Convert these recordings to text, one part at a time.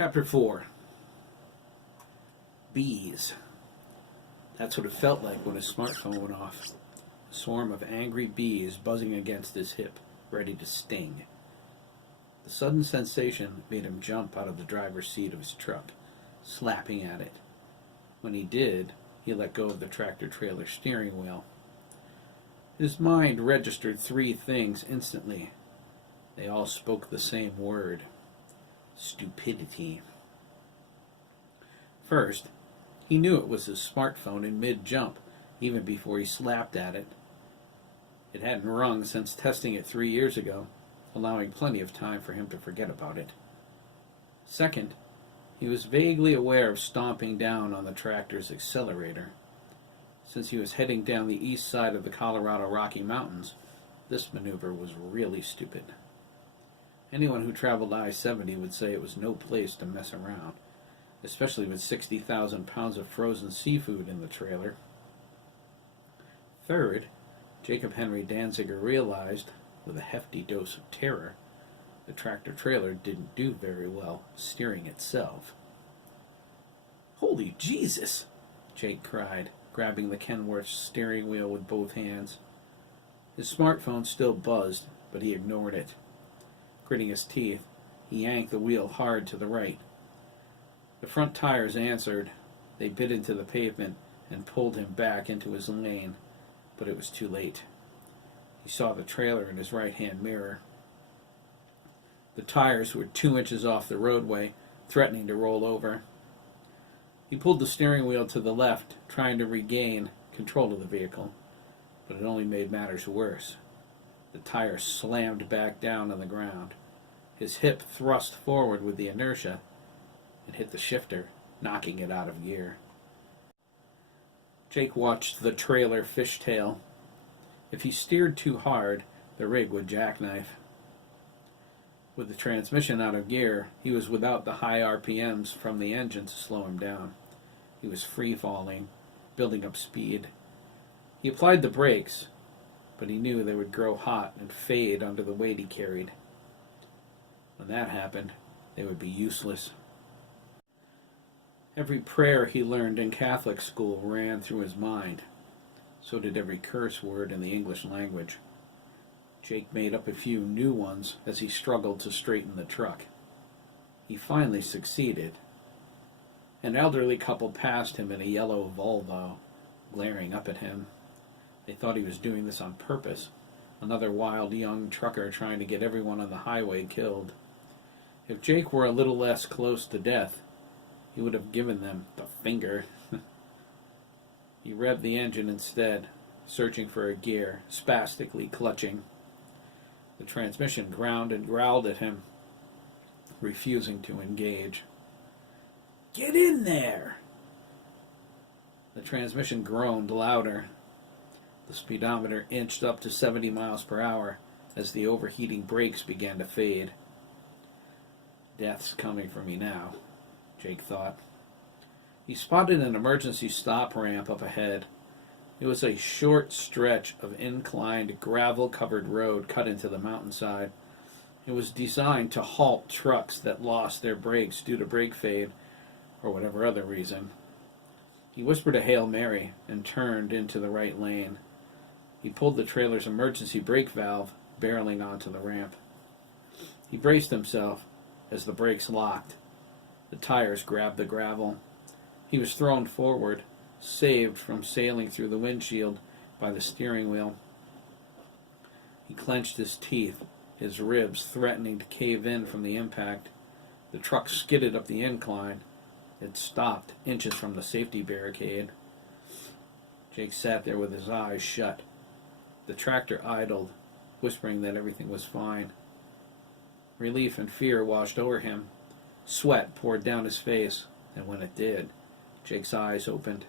Chapter 4. Bees. That's what it felt like when his smartphone went off. A swarm of angry bees buzzing against his hip, ready to sting. The sudden sensation made him jump out of the driver's seat of his truck, slapping at it. When he did, he let go of the tractor-trailer steering wheel. His mind registered three things instantly. They all spoke the same word: stupidity. First, he knew it was his smartphone in mid-jump, even before he slapped at it. It hadn't rung since testing it 3 years ago, allowing plenty of time for him to forget about it. Second, he was vaguely aware of stomping down on the tractor's accelerator. Since he was heading down the east side of the Colorado Rocky Mountains, this maneuver was really stupid. Anyone who traveled I-70 would say it was no place to mess around, especially with 60,000 pounds of frozen seafood in the trailer. Third, Jacob Henry Danziger realized, with a hefty dose of terror, the tractor-trailer didn't do very well steering itself. "Holy Jesus!" Jake cried, grabbing the Kenworth steering wheel with both hands. His smartphone still buzzed, but he ignored it. Gritting his teeth, he yanked the wheel hard to the right. The front tires answered. They bit into the pavement and pulled him back into his lane, but it was too late. He saw the trailer in his right-hand mirror. The tires were 2 inches off the roadway, threatening to roll over. He pulled the steering wheel to the left, trying to regain control of the vehicle, but it only made matters worse. The tire slammed back down on the ground. His hip thrust forward with the inertia and hit the shifter, knocking it out of gear. Jake watched the trailer fishtail. If he steered too hard, the rig would jackknife. With the transmission out of gear, he was without the high RPMs from the engine to slow him down. He was free-falling, building up speed. He applied the brakes, but he knew they would grow hot and fade under the weight he carried. When that happened, they would be useless. Every prayer he learned in Catholic school ran through his mind. So did every curse word in the English language. Jake made up a few new ones as he struggled to straighten the truck. He finally succeeded. An elderly couple passed him in a yellow Volvo, glaring up at him. They thought he was doing this on purpose. Another wild young trucker trying to get everyone on the highway killed. If Jake were a little less close to death, he would have given them the finger. He revved the engine instead, searching for a gear, spastically clutching. The transmission ground and growled at him, refusing to engage. "Get in there!" The transmission groaned louder. The speedometer inched up to 70 miles per hour as the overheating brakes began to fade. "Death's coming for me now," Jake thought. He spotted an emergency stop ramp up ahead. It was a short stretch of inclined, gravel-covered road cut into the mountainside. It was designed to halt trucks that lost their brakes due to brake fade, or whatever other reason. He whispered a Hail Mary and turned into the right lane. He pulled the trailer's emergency brake valve, barreling onto the ramp. He braced himself as the brakes locked. The tires grabbed the gravel. He was thrown forward, saved from sailing through the windshield by the steering wheel. He clenched his teeth, his ribs threatening to cave in from the impact. The truck skidded up the incline. It stopped inches from the safety barricade. Jake sat there with his eyes shut. The tractor idled, whispering that everything was fine. Relief and fear washed over him. Sweat poured down his face, and when it did, Jake's eyes opened.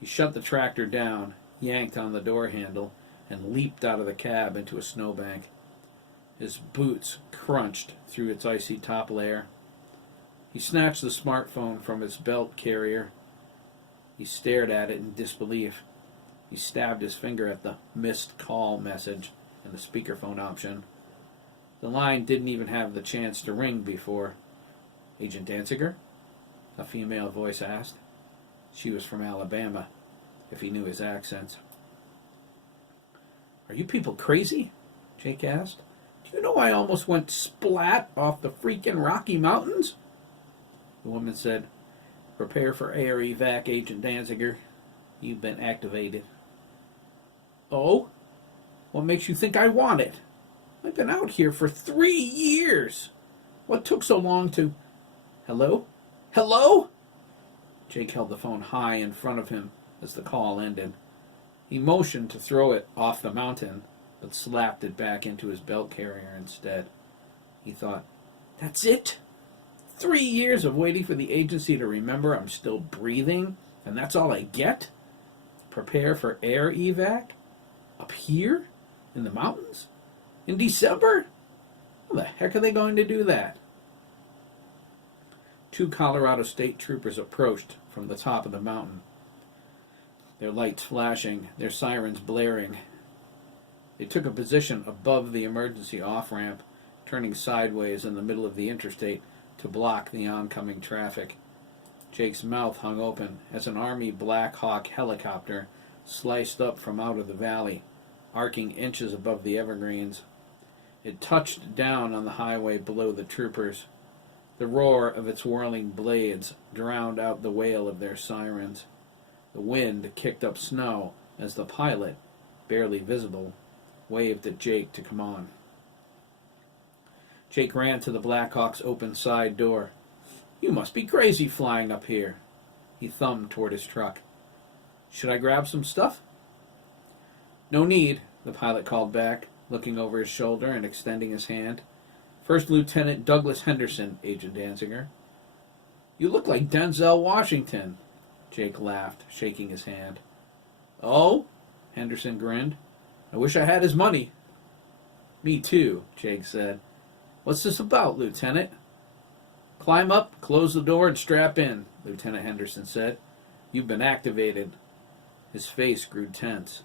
He shut the tractor down, yanked on the door handle, and leaped out of the cab into a snowbank. His boots crunched through its icy top layer. He snatched the smartphone from his belt carrier. He stared at it in disbelief. He stabbed his finger at the missed call message and the speakerphone option. The line didn't even have the chance to ring before. Agent Danziger? A female voice asked. She was from Alabama, if he knew his accents. Are you people crazy? Jake asked. Do you know I almost went splat off the freaking Rocky Mountains? The woman said, Prepare for air evac, Agent Danziger. You've been activated. Oh? What makes you think I want it? I've been out here for 3 years. What took so long to... Hello? Hello? Jake held the phone high in front of him as the call ended. He motioned to throw it off the mountain, but slapped it back into his belt carrier instead. He thought, That's it? 3 years of waiting for the agency to remember I'm still breathing, and that's all I get? Prepare for air evac? Up here? In the mountains? In December? How the heck are they going to do that? 2 Colorado State troopers approached from the top of the mountain, their lights flashing, their sirens blaring. They took a position above the emergency off-ramp, turning sideways in the middle of the interstate to block the oncoming traffic. Jake's mouth hung open as an Army Black Hawk helicopter sliced up from out of the valley, arcing inches above the evergreens. It touched down on the highway below the troopers. The roar of its whirling blades drowned out the wail of their sirens. The wind kicked up snow as the pilot, barely visible, waved at Jake to come on. Jake ran to the Blackhawk's open side door. You must be crazy flying up here. He thumbed toward his truck. Should I grab some stuff? No need, the pilot called back, looking over his shoulder and extending his hand. First Lieutenant Douglas Henderson, Agent Danziger. You look like Denzel Washington, Jake laughed, shaking his hand. Oh? Henderson grinned. I wish I had his money. Me too, Jake said. What's this about, Lieutenant? Climb up, close the door, and strap in, Lieutenant Henderson said. You've been activated. His face grew tense.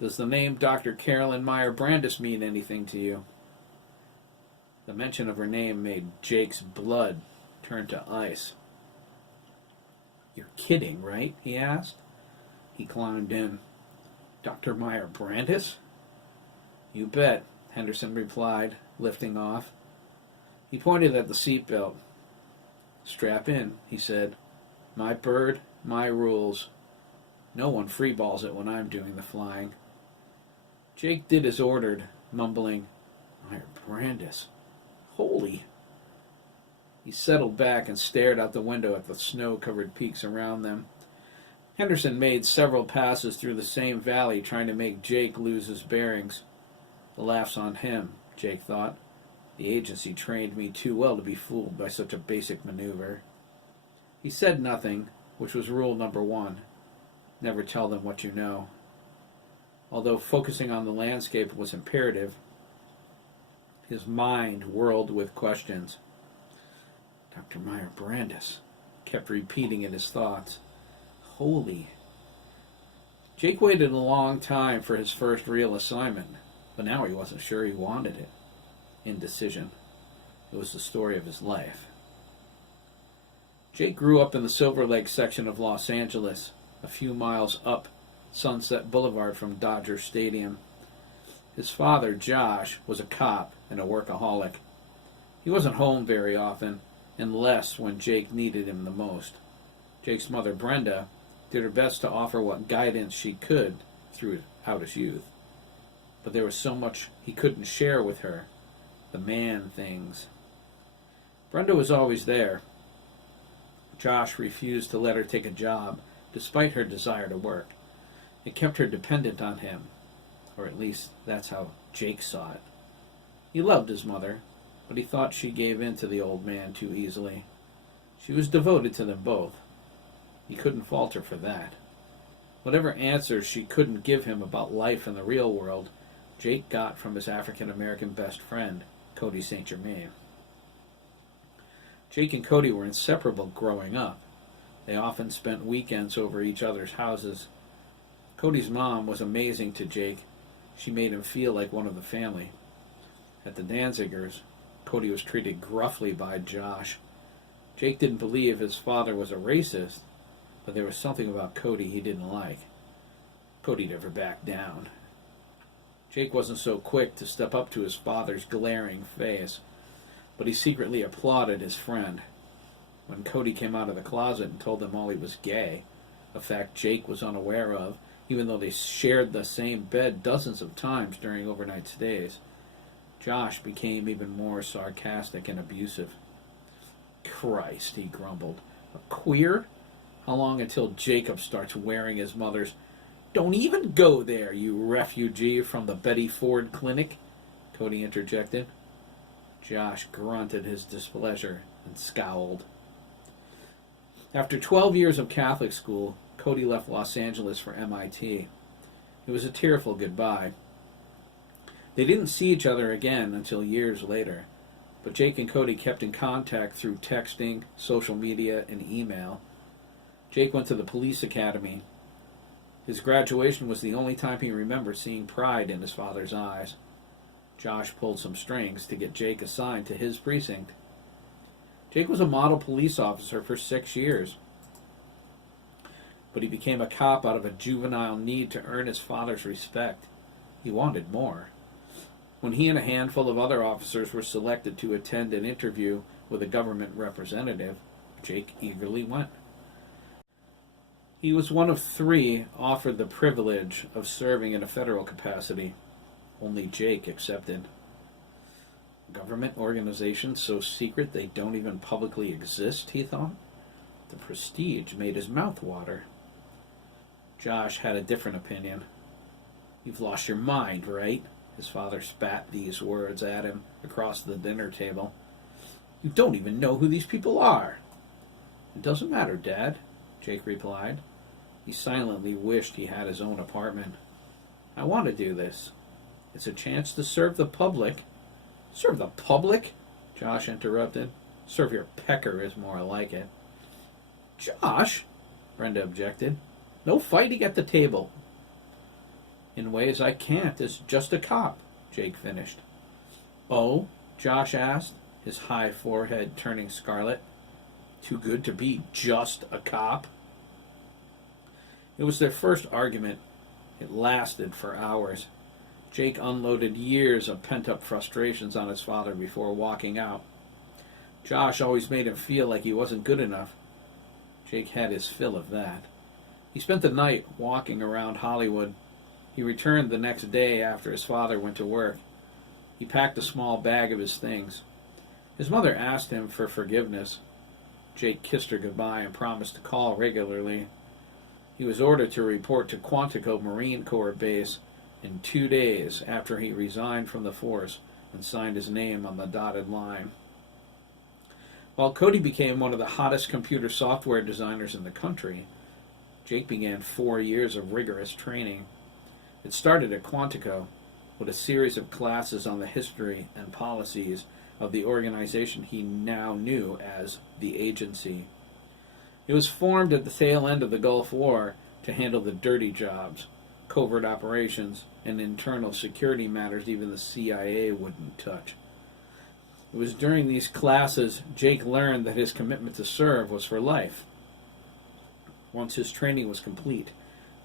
Does the name Dr. Carolyn Meyer Brandis mean anything to you? The mention of her name made Jake's blood turn to ice. You're kidding, right? He asked. He climbed in. Dr. Meyer Brandis? You bet, Henderson replied, lifting off. He pointed at the seatbelt. Strap in, he said. My bird, my rules. No one freeballs it when I'm doing the flying. Jake did as ordered, mumbling, Meyer Brandis. Holy. He settled back and stared out the window at the snow-covered peaks around them. Henderson made several passes through the same valley, trying to make Jake lose his bearings. The laugh's on him, Jake thought. The agency trained me too well to be fooled by such a basic maneuver. He said nothing, which was rule number 1. Never tell them what you know. Although focusing on the landscape was imperative, his mind whirled with questions. Dr. Meyer Brandis kept repeating in his thoughts. Holy. Jake waited a long time for his first real assignment, but now he wasn't sure he wanted it. Indecision. It was the story of his life. Jake grew up in the Silver Lake section of Los Angeles, a few miles up Sunset Boulevard from Dodger Stadium. His father, Josh, was a cop and a workaholic. He wasn't home very often, and less when Jake needed him the most. Jake's mother, Brenda, did her best to offer what guidance she could throughout his youth. But there was so much he couldn't share with her. The man things. Brenda was always there. Josh refused to let her take a job, despite her desire to work. It kept her dependent on him, or at least that's how Jake saw it. He loved his mother, but he thought she gave in to the old man too easily. She was devoted to them both. He couldn't fault her for that. Whatever answers she couldn't give him about life in the real world, Jake got from his African-American best friend, Cody St. Germain. Jake and Cody were inseparable growing up. They often spent weekends over each other's houses. Cody's mom was amazing to Jake. She made him feel like one of the family. At the Danzigers, Cody was treated gruffly by Josh. Jake didn't believe his father was a racist, but there was something about Cody he didn't like. Cody never backed down. Jake wasn't so quick to step up to his father's glaring face, but he secretly applauded his friend. When Cody came out of the closet and told them all he was gay, a fact Jake was unaware of, even though they shared the same bed dozens of times during overnight stays, Josh became even more sarcastic and abusive. Christ, he grumbled. A queer? How long until Jacob starts wearing his mother's "Don't even go there, you refugee from the Betty Ford Clinic," Cody interjected. Josh grunted his displeasure and scowled. After 12 years of Catholic school, Cody left Los Angeles for MIT. It was a tearful goodbye. They didn't see each other again until years later, but Jake and Cody kept in contact through texting, social media, and email. Jake went to the police academy. His graduation was the only time he remembered seeing pride in his father's eyes. Josh pulled some strings to get Jake assigned to his precinct. Jake was a model police officer for 6 years, but he became a cop out of a juvenile need to earn his father's respect. He wanted more. When he and a handful of other officers were selected to attend an interview with a government representative, Jake eagerly went. He was one of 3 offered the privilege of serving in a federal capacity. Only Jake accepted. Government organizations so secret they don't even publicly exist, he thought. The prestige made his mouth water. Josh had a different opinion. "You've lost your mind, right?" His father spat these words at him across the dinner table. "You don't even know who these people are." "It doesn't matter, Dad," Jake replied. He silently wished he had his own apartment. "I want to do this. It's a chance to serve the public." "Serve the public?" Josh interrupted. "Serve your pecker is more like it." "Josh," Brenda objected. "No fighting at the table." "In ways I can't as just a cop," Jake finished. "Oh?" Josh asked, his high forehead turning scarlet. "Too good to be just a cop?" It was their first argument. It lasted for hours. Jake unloaded years of pent-up frustrations on his father before walking out. Josh always made him feel like he wasn't good enough. Jake had his fill of that. He spent the night walking around Hollywood. He returned the next day after his father went to work. He packed a small bag of his things. His mother asked him for forgiveness. Jake kissed her goodbye and promised to call regularly. He was ordered to report to Quantico Marine Corps Base in 2 days after he resigned from the force and signed his name on the dotted line. While Cody became one of the hottest computer software designers in the country, Jake began 4 years of rigorous training. It started at Quantico with a series of classes on the history and policies of the organization he now knew as the Agency. It was formed at the tail end of the Gulf War to handle the dirty jobs, covert operations, and internal security matters even the CIA wouldn't touch. It was during these classes Jake learned that his commitment to serve was for life. Once his training was complete,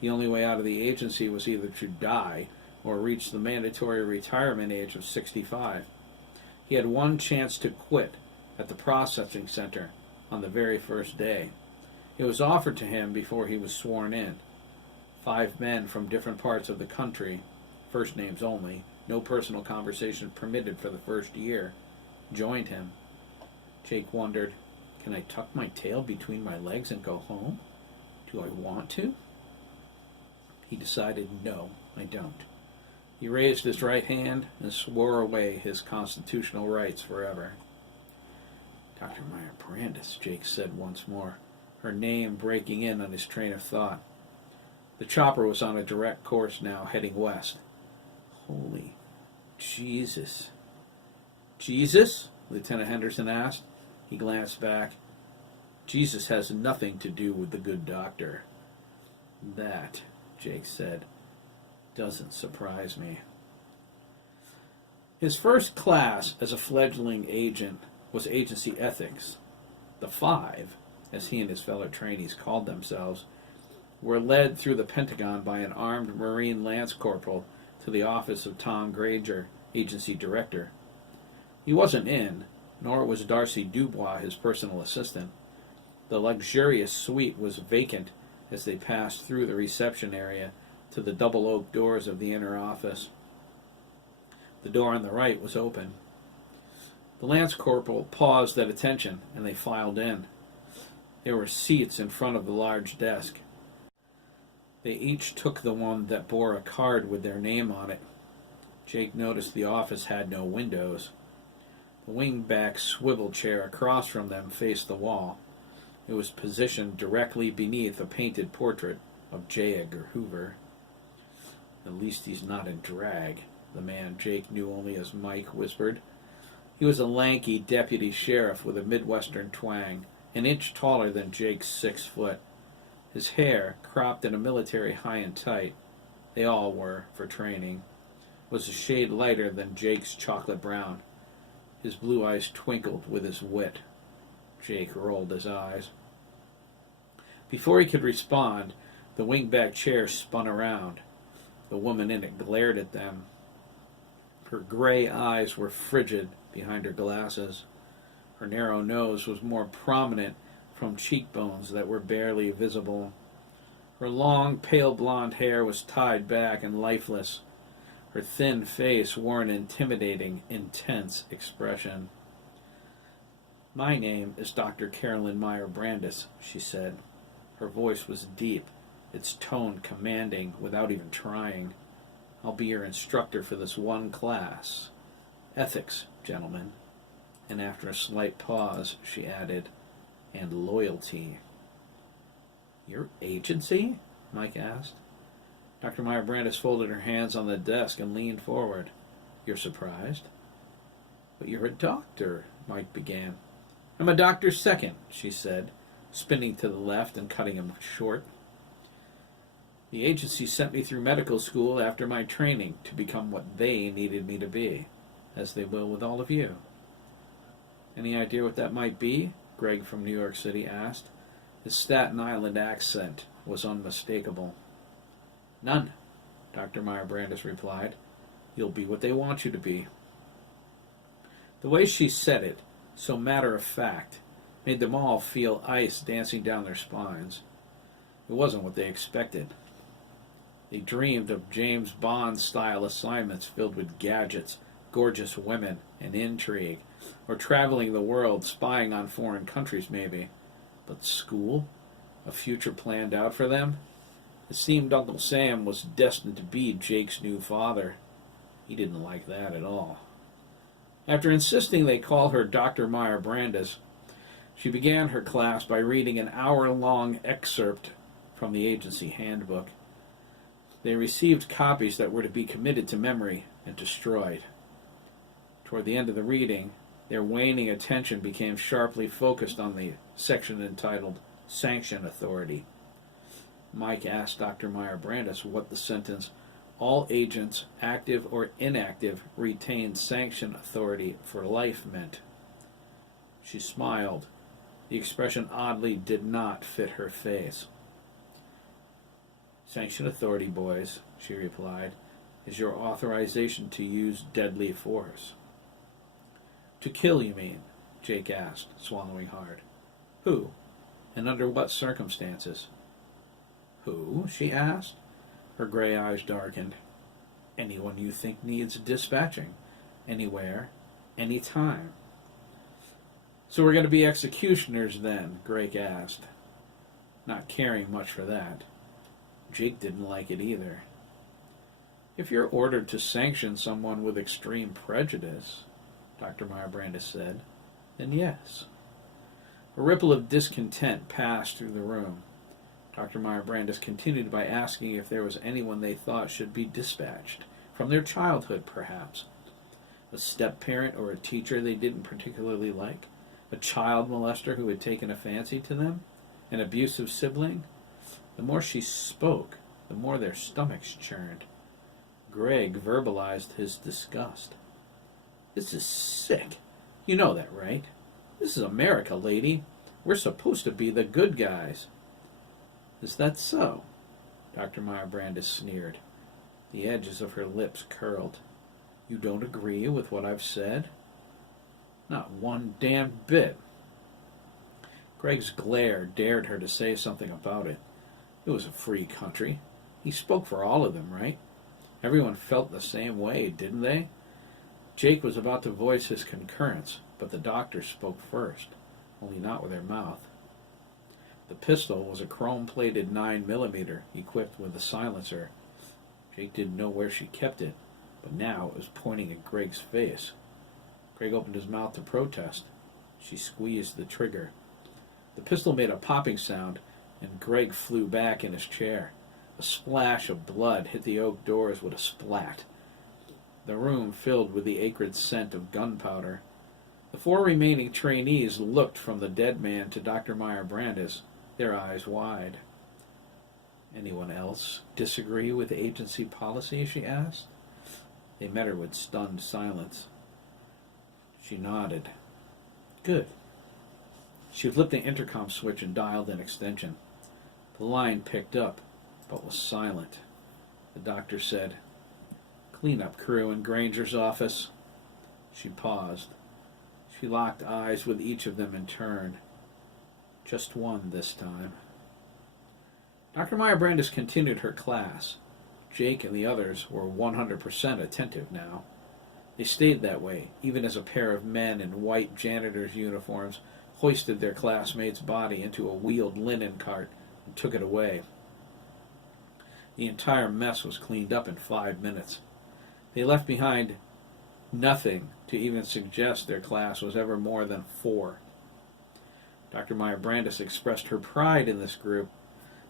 the only way out of the agency was either to die or reach the mandatory retirement age of 65. He had one chance to quit at the processing center on the very first day. It was offered to him before he was sworn in. 5 men from different parts of the country, first names only, no personal conversation permitted for the first year, joined him. Jake wondered, can I tuck my tail between my legs and go home? Do I want to? He decided, no, I don't. He raised his right hand and swore away his constitutional rights forever. Dr. Meyer Brandis, Jake said once more, her name breaking in on his train of thought. The chopper was on a direct course now, heading west. Holy Jesus. Jesus? Lieutenant Henderson asked. He glanced back. Jesus has nothing to do with the good doctor. That, Jake said, doesn't surprise me. His first class as a fledgling agent was agency ethics. The Five, as he and his fellow trainees called themselves, were led through the Pentagon by an armed Marine Lance Corporal to the office of Tom Granger, agency director. He wasn't in, nor was Darcy Dubois, his personal assistant. The luxurious suite was vacant as they passed through the reception area to the double oak doors of the inner office. The door on the right was open. The Lance Corporal paused at attention, and they filed in. There were seats in front of the large desk. They each took the one that bore a card with their name on it. Jake noticed the office had no windows. The wing-back swivel chair across from them faced the wall. It was positioned directly beneath a painted portrait of J. Edgar Hoover. At least he's not in drag, the man Jake knew only as Mike whispered. He was a lanky deputy sheriff with a Midwestern twang, an inch taller than Jake's 6 foot. His hair, cropped in a military high and tight, they all were for training, was a shade lighter than Jake's chocolate brown. His blue eyes twinkled with his wit. Jake rolled his eyes. Before he could respond, the wingback chair spun around. The woman in it glared at them. Her gray eyes were frigid behind her glasses. Her narrow nose was more prominent from cheekbones that were barely visible. Her long, pale blonde hair was tied back and lifeless. Her thin face wore an intimidating, intense expression. "My name is Dr. Carolyn Meyer Brandis," she said. Her voice was deep, its tone commanding without even trying. "I'll be your instructor for this one class. Ethics, gentlemen." And after a slight pause, she added, "And loyalty." "Your agency?" Mike asked. Dr. Meyer Brandis folded her hands on the desk and leaned forward. "You're surprised?" "But you're a doctor," Mike began. "I'm a doctor's second," she said, spinning to the left and cutting him short. "The agency sent me through medical school after my training to become what they needed me to be, as they will with all of you." "Any idea what that might be?" Greg from New York City asked. His Staten Island accent was unmistakable. "None," Dr. Meyer Brandis replied. "You'll be what they want you to be." The way she said it, so matter-of-fact, made them all feel ice dancing down their spines. It wasn't what they expected. They dreamed of James Bond-style assignments filled with gadgets, gorgeous women, and intrigue, or traveling the world, spying on foreign countries maybe. But school? A future planned out for them? It seemed Uncle Sam was destined to be Jake's new father. He didn't like that at all. After insisting they call her Dr. Meyer Brandis, she began her class by reading an hour-long excerpt from the agency handbook. They received copies that were to be committed to memory and destroyed. Toward the end of the reading, their waning attention became sharply focused on the section entitled Sanction Authority. Mike asked Dr. Meyer Brandis what the sentence, "All agents, active or inactive, retain sanction authority for life," meant. She smiled. The expression oddly did not fit her face. "Sanction authority, boys," she replied, "is your authorization to use deadly force." "To kill, you mean?" Jake asked, swallowing hard. "Who? And under what circumstances?" "Who?" she asked. Her gray eyes darkened. "Anyone you think needs dispatching. Anywhere, any time." "So we're going to be executioners then?" Greg asked, not caring much for that. Jake didn't like it either. "If you're ordered to sanction someone with extreme prejudice," Dr. Meyer Brandis said, "then yes." A ripple of discontent passed through the room. Dr. Meyer Brandis continued by asking if there was anyone they thought should be dispatched, from their childhood perhaps. A step-parent or a teacher they didn't particularly like? A child molester who had taken a fancy to them? An abusive sibling? The more she spoke, the more their stomachs churned. Greg verbalized his disgust. "This is sick. You know that, right? This is America, lady. We're supposed to be the good guys." "Is that so?" Dr. Meyer Brandis sneered. The edges of her lips curled. "You don't agree with what I've said?" "Not one damn bit." Greg's glare dared her to say something about it. It was a free country. He spoke for all of them, right? Everyone felt the same way, didn't they? Jake was about to voice his concurrence, but the doctor spoke first, only not with her mouth. The pistol was a chrome-plated 9mm equipped with a silencer. Jake didn't know where she kept it, but now it was pointing at Greg's face. Greg opened his mouth to protest. She squeezed the trigger. The pistol made a popping sound, and Greg flew back in his chair. A splash of blood hit the oak doors with a splat. The room filled with the acrid scent of gunpowder. The 4 remaining trainees looked from the dead man to Dr. Meyer Brandis, their eyes wide. "Anyone else disagree with agency policy?" she asked. They met her with stunned silence. She nodded. "Good." She flipped the intercom switch and dialed an extension. The line picked up, but was silent. The doctor said, "Cleanup crew in Granger's office." She paused. She locked eyes with each of them in turn. Just one this time. Dr. Meyer Brandis continued her class. Jake and the others were 100% attentive now. They stayed that way, even as a pair of men in white janitor's uniforms hoisted their classmate's body into a wheeled linen cart and took it away. The entire mess was cleaned up in 5 minutes. They left behind nothing to even suggest their class was ever more than 4. Dr. Meyer Brandis expressed her pride in this group.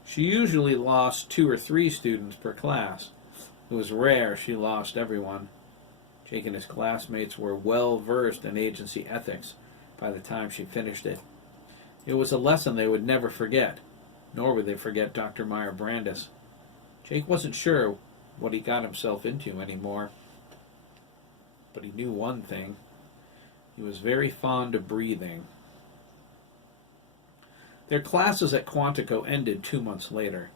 She usually lost 2 or 3 students per class. It was rare she lost everyone. Jake and his classmates were well versed in agency ethics by the time she finished it. It was a lesson they would never forget, nor would they forget Dr. Meyer Brandis. Jake wasn't sure what he got himself into anymore, but he knew one thing. He was very fond of breathing. Their classes at Quantico ended 2 months later.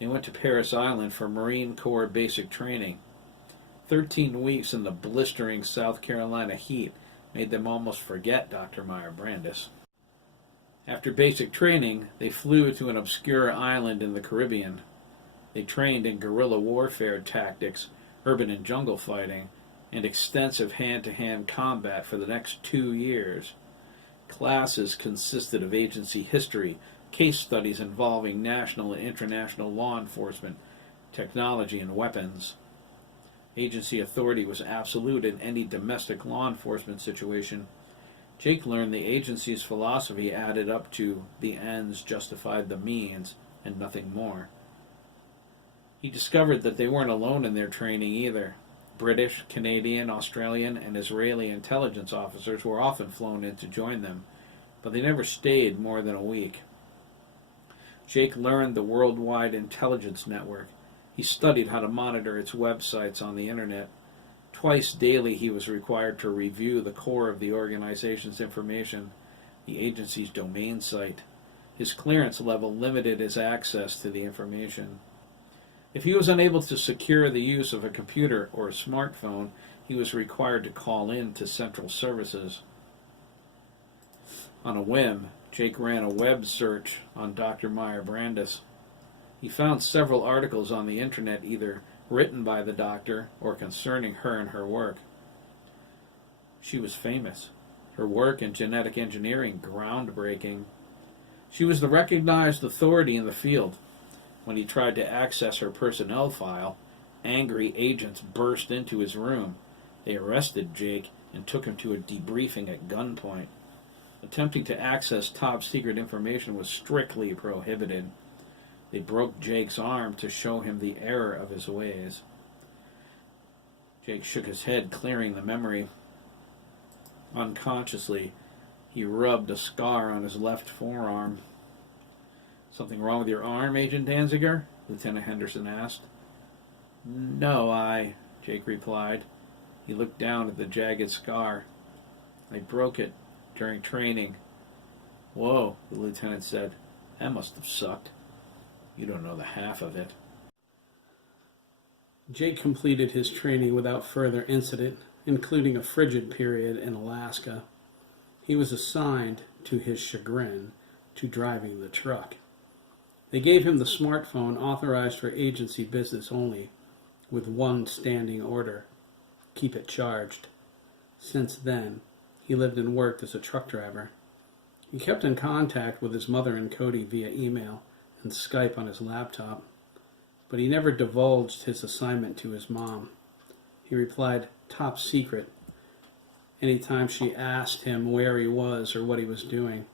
They went to Parris Island for Marine Corps basic training. 13 weeks in the blistering South Carolina heat made them almost forget Dr. Meyer Brandis. After basic training, they flew to an obscure island in the Caribbean. They trained in guerrilla warfare tactics, urban and jungle fighting, and extensive hand-to-hand combat for the next 2 years. Classes consisted of agency history, case studies involving national and international law enforcement, technology, and weapons. Agency authority was absolute in any domestic law enforcement situation. Jake learned the agency's philosophy added up to the ends justified the means, and nothing more. He discovered that they weren't alone in their training either. British, Canadian, Australian, and Israeli intelligence officers were often flown in to join them, but they never stayed more than a week. Jake learned the Worldwide Intelligence Network. He studied how to monitor its websites on the internet. Twice daily he was required to review the core of the organization's information, the agency's domain site. His clearance level limited his access to the information. If he was unable to secure the use of a computer or a smartphone, he was required to call in to central services. On a whim, Jake ran a web search on Dr. Meyer Brandis. He found several articles on the internet either written by the doctor or concerning her and her work. She was famous. Her work in genetic engineering groundbreaking. She was the recognized authority in the field. When he tried to access her personnel file, angry agents burst into his room. They arrested Jake and took him to a debriefing at gunpoint. Attempting to access top-secret information was strictly prohibited. They broke Jake's arm to show him the error of his ways. Jake shook his head, clearing the memory. Unconsciously, he rubbed a scar on his left forearm. "Something wrong with your arm, Agent Danziger?" Lieutenant Henderson asked. "No, Jake replied. He looked down at the jagged scar. "I broke it during training." Whoa, the lieutenant said. That must have sucked. You don't know the half of it. Jake completed his training without further incident, including a frigid period in Alaska. He was assigned, to his chagrin, to driving the truck. They gave him the smartphone authorized for agency business only, with one standing order: keep it charged. Since then, he lived and worked as a truck driver. He kept in contact with his mother and Cody via email and Skype on his laptop, but he never divulged his assignment to his mom. He replied, "Top secret," anytime she asked him where he was or what he was doing.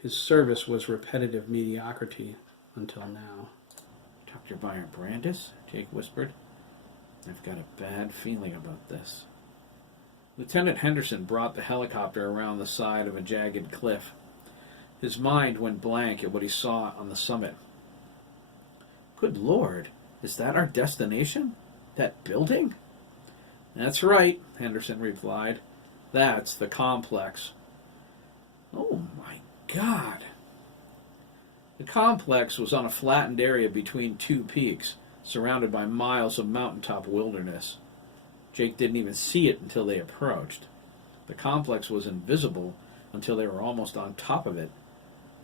His service was repetitive mediocrity until now. Dr. Byron Brandis? Jake whispered. I've got a bad feeling about this. Lieutenant Henderson brought the helicopter around the side of a jagged cliff. His mind went blank at what he saw on the summit. Good Lord, is that our destination? That building? That's right, Henderson replied. That's the complex. Oh my God. The complex was on a flattened area between two peaks, surrounded by miles of mountaintop wilderness. Jake didn't even see it until they approached. The complex was invisible until they were almost on top of it.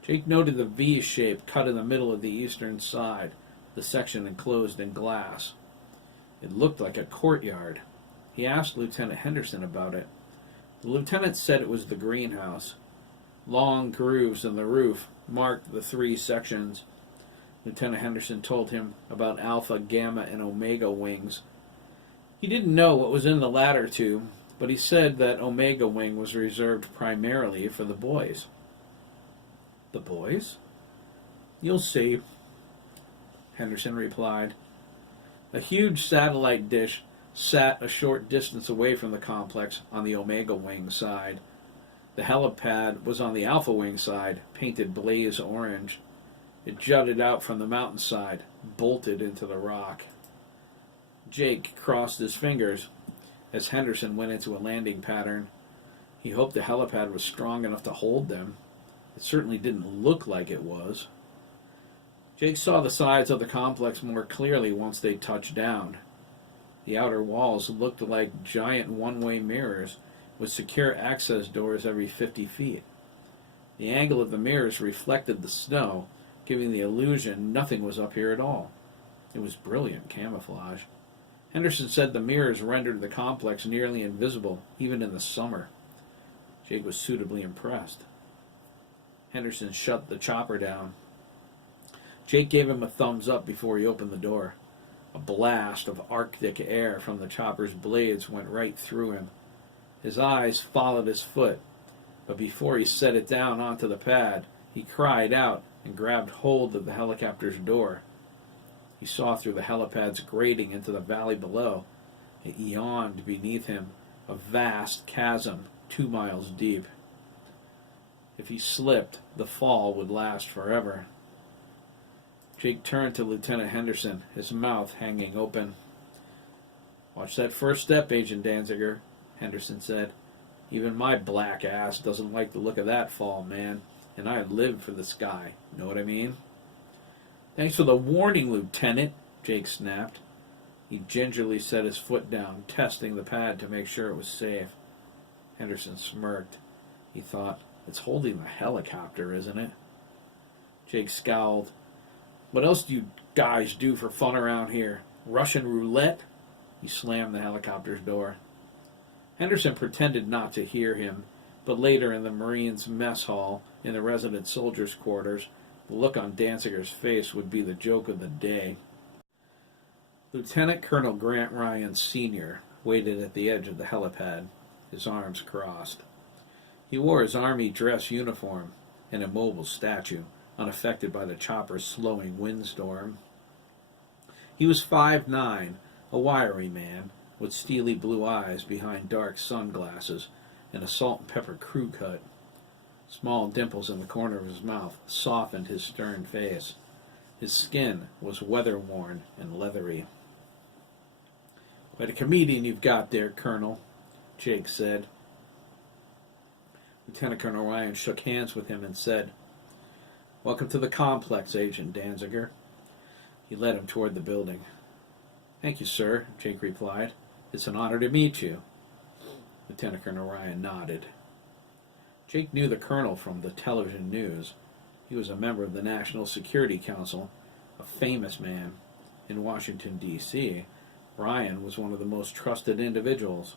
Jake noted the V shape cut in the middle of the eastern side, the section enclosed in glass. It looked like a courtyard. He asked Lieutenant Henderson about it. The lieutenant said it was the greenhouse. Long grooves in the roof marked the three sections. Lieutenant Henderson told him about Alpha, Gamma, and Omega wings. He didn't know what was in the latter two, but he said that Omega wing was reserved primarily for the boys. The boys? You'll see, Henderson replied. A huge satellite dish sat a short distance away from the complex on the Omega wing side. The helipad was on the Alpha wing side, painted blaze orange. It jutted out from the mountainside, bolted into the rock. Jake crossed his fingers as Henderson went into a landing pattern. He hoped the helipad was strong enough to hold them. It certainly didn't look like it was. Jake saw the sides of the complex more clearly once they touched down. The outer walls looked like giant one-way mirrors with secure access doors every 50 feet. The angle of the mirrors reflected the snow, giving the illusion nothing was up here at all. It was brilliant camouflage. Henderson said the mirrors rendered the complex nearly invisible, even in the summer. Jake was suitably impressed. Henderson shut the chopper down. Jake gave him a thumbs up before he opened the door. A blast of Arctic air from the chopper's blades went right through him. His eyes followed his foot, but before he set it down onto the pad, he cried out and grabbed hold of the helicopter's door. He saw through the helipad's grating into the valley below. It yawned beneath him, a vast chasm 2 miles deep. If he slipped, the fall would last forever. Jake turned to Lieutenant Henderson, his mouth hanging open. Watch that first step, Agent Danziger, Henderson said. Even my black ass doesn't like the look of that fall, man, and I live for the sky. Know what I mean? Thanks for the warning, Lieutenant, Jake snapped. He gingerly set his foot down, testing the pad to make sure it was safe. Henderson smirked. He thought, it's holding the helicopter, isn't it? Jake scowled. What else do you guys do for fun around here? Russian roulette? He slammed the helicopter's door. Henderson pretended not to hear him, but later in the Marines' mess hall, in the resident soldiers' quarters, the look on Danziger's face would be the joke of the day. Lieutenant Colonel Grant Ryan, Sr. waited at the edge of the helipad, his arms crossed. He wore his army dress uniform, an immobile statue, unaffected by the chopper's slowing windstorm. He was 5'9", a wiry man, with steely blue eyes behind dark sunglasses and a salt and pepper crew cut. Small dimples in the corner of his mouth softened his stern face. His skin was weather-worn and leathery. Quite a comedian you've got there, Colonel, Jake said. Lieutenant Colonel Ryan shook hands with him and said, "Welcome to the complex, Agent Danziger." He led him toward the building. "Thank you, sir," Jake replied. "It's an honor to meet you." Lieutenant Colonel Ryan nodded. Jake knew the colonel from the television news. He was a member of the National Security Council, a famous man. In Washington, D.C., Ryan was one of the most trusted individuals.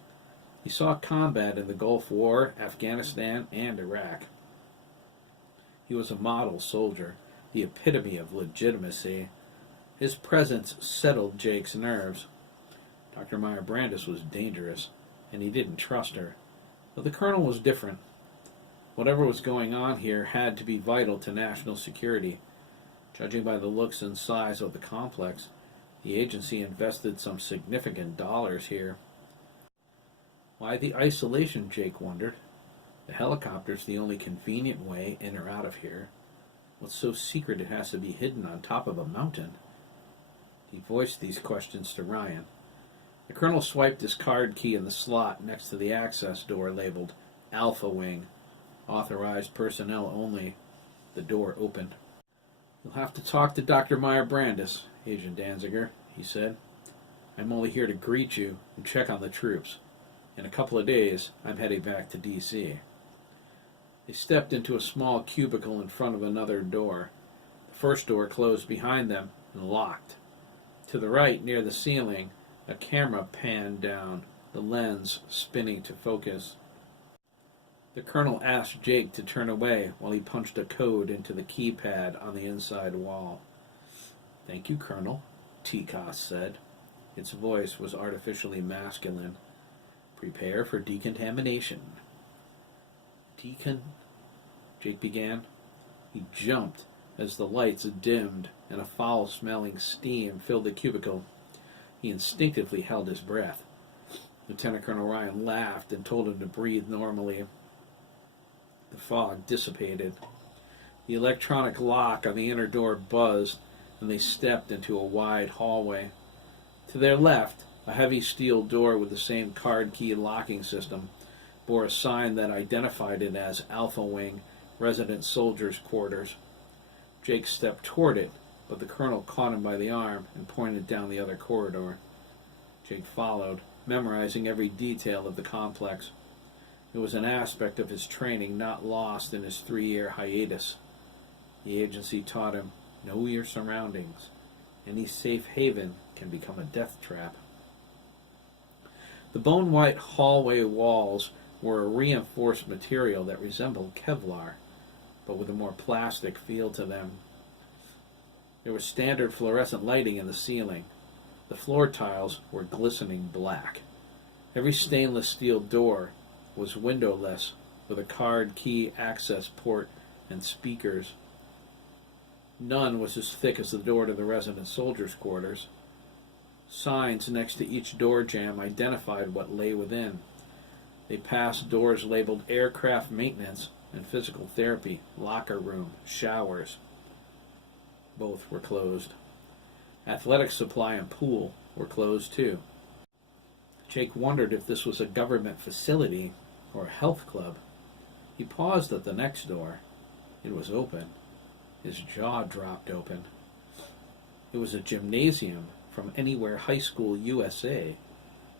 He saw combat in the Gulf War, Afghanistan, and Iraq. He was a model soldier, the epitome of legitimacy. His presence settled Jake's nerves. Dr. Meyer Brandis was dangerous, and he didn't trust her. But the colonel was different. Whatever was going on here had to be vital to national security. Judging by the looks and size of the complex, the agency invested some significant dollars here. Why the isolation, Jake wondered. The helicopter's the only convenient way in or out of here. What's so secret it has to be hidden on top of a mountain? He voiced these questions to Ryan. The colonel swiped his card key in the slot next to the access door labeled Alpha Wing. Authorized personnel only. The door opened. "You'll have to talk to Dr. Meyer Brandis, Agent Danziger," he said. "I'm only here to greet you and check on the troops. In a couple of days, I'm heading back to D.C. They stepped into a small cubicle in front of another door. The first door closed behind them and locked. To the right, near the ceiling, a camera panned down, the lens spinning to focus. The colonel asked Jake to turn away while he punched a code into the keypad on the inside wall. "Thank you, Colonel," Tikos said. Its voice was artificially masculine. "Prepare for decontamination." Jake began. He jumped as the lights dimmed and a foul-smelling steam filled the cubicle. He instinctively held his breath. Lieutenant Colonel Ryan laughed and told him to breathe normally. The fog dissipated. The electronic lock on the inner door buzzed, and they stepped into a wide hallway. To their left, a heavy steel door with the same card key locking system bore a sign that identified it as Alpha Wing, Resident Soldiers' Quarters. Jake stepped toward it, but the colonel caught him by the arm and pointed down the other corridor. Jake followed, memorizing every detail of the complex. It was an aspect of his training not lost in his 3-year hiatus. The agency taught him, know your surroundings. Any safe haven can become a death trap. The bone-white hallway walls were a reinforced material that resembled Kevlar, but with a more plastic feel to them. There was standard fluorescent lighting in the ceiling. The floor tiles were glistening black. Every stainless steel door was windowless, with a card key access port and speakers. None was as thick as the door to the resident soldiers' quarters. Signs next to each door jamb identified what lay within. They passed doors labeled aircraft maintenance and physical therapy, locker room, showers. Both were closed. Athletic supply and pool were closed too. Jake wondered if this was a government facility or a health club. He paused at the next door. It was open. His jaw dropped open. It was a gymnasium from Anywhere High School, USA.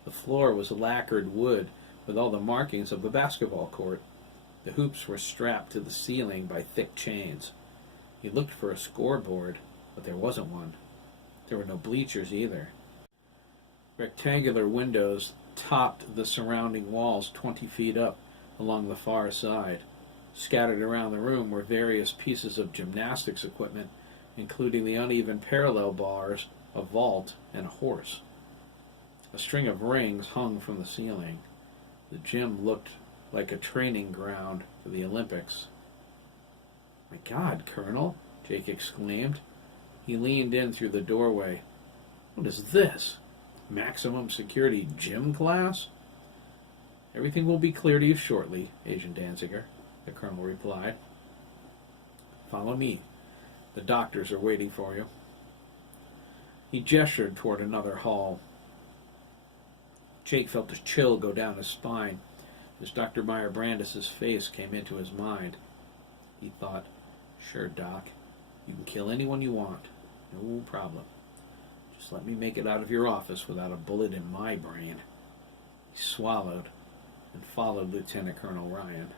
The floor was lacquered wood with all the markings of a basketball court. The hoops were strapped to the ceiling by thick chains. He looked for a scoreboard, but there wasn't one. There were no bleachers either. Rectangular windows topped the surrounding walls 20 feet up along the far side. Scattered around the room were various pieces of gymnastics equipment, including the uneven parallel bars, a vault, and a horse. A string of rings hung from the ceiling. The gym looked like a training ground for the Olympics. "My God, Colonel," Jake exclaimed. He leaned in through the doorway. "What is this? Maximum security gym class?" "Everything will be clear to you shortly, Agent Danziger," the colonel replied. "Follow me. The doctors are waiting for you." He gestured toward another hall. Jake felt a chill go down his spine. As Dr. Meyer Brandis's face came into his mind, he thought, "Sure, Doc, you can kill anyone you want. No problem. Just let me make it out of your office without a bullet in my brain." He swallowed and followed Lieutenant Colonel Ryan.